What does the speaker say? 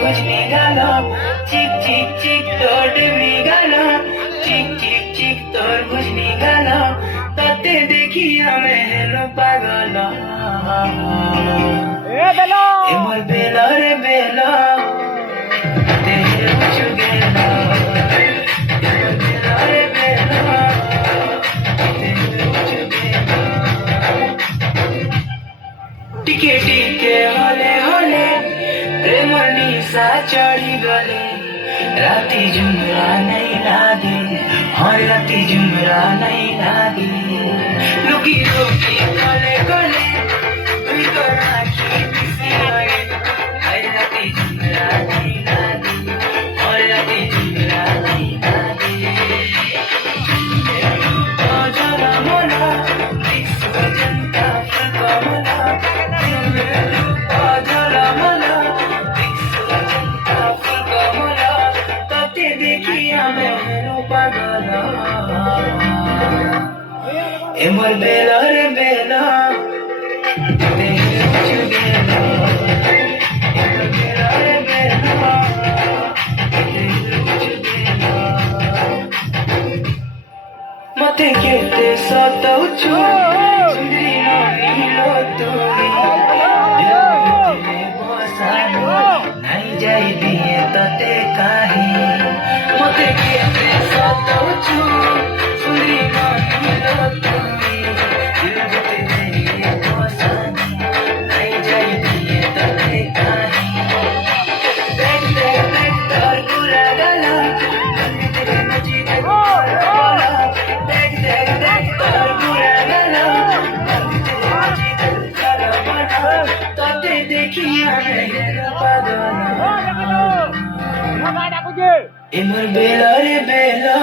বুঝবি গেল চিক চিক চিক তোর ডিবি গেল চিক চিক চিক তোর বুঝবি গেল তাতে দেখি আমি হেলো পাগল এমর বেলা রে বেলা দেহে বুঝু গেল বেলা রে বেলা দেহে বুঝু গেল টিকে টিকে হলে হলে প্রেমর নিশা চढ़ी गले राती जुमरा नहीं लागे हाँ राती जुमरा नहीं लागे लुकी लुकी गले गले तुई तो राखी किसी लगे हाय राती जुमरा नहीं लागे हाँ राती जुमरा नहीं लागे जरा मोला विश्व जनता फुलका मोला जरा मोला विश्व जनता फुलका मोला ताते देखी हमें हेलो पागल एमर बेला रे बेला देहे बुझ गेला एमर बेला रे बेला देहे बुझ गेला मते केते सताउ छु सुंदरी नानी लो तोरी नहीं जाई दिए तते काही मते केते सताउ छु सुंदरी नानी लो तोरी दिल जते नहीं बसानी नहीं जाई दिए तते काही देख देख देख तार पूरा गला गंदी तेरे मजी के बोला देख देख देख तार पूरा गला गंदी तेरे मजी के बोला ताते देखी हमें हेलो पागल एमर बेला रे बेला